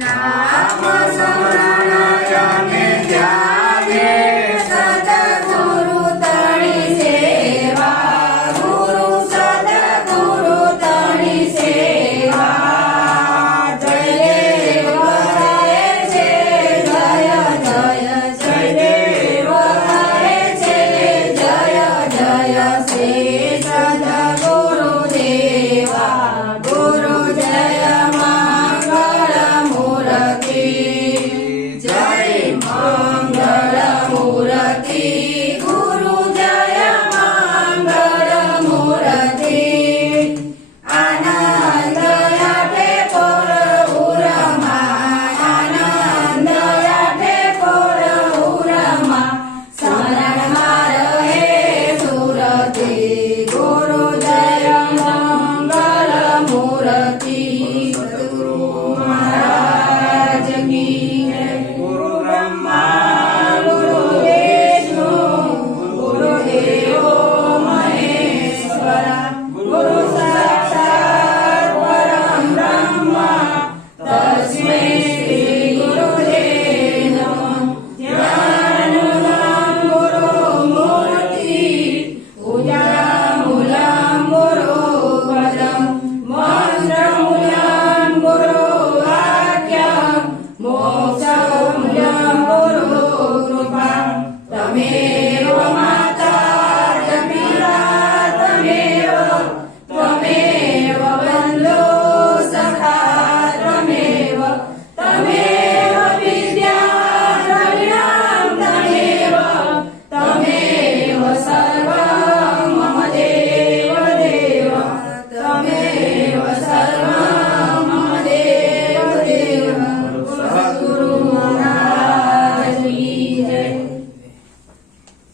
Namo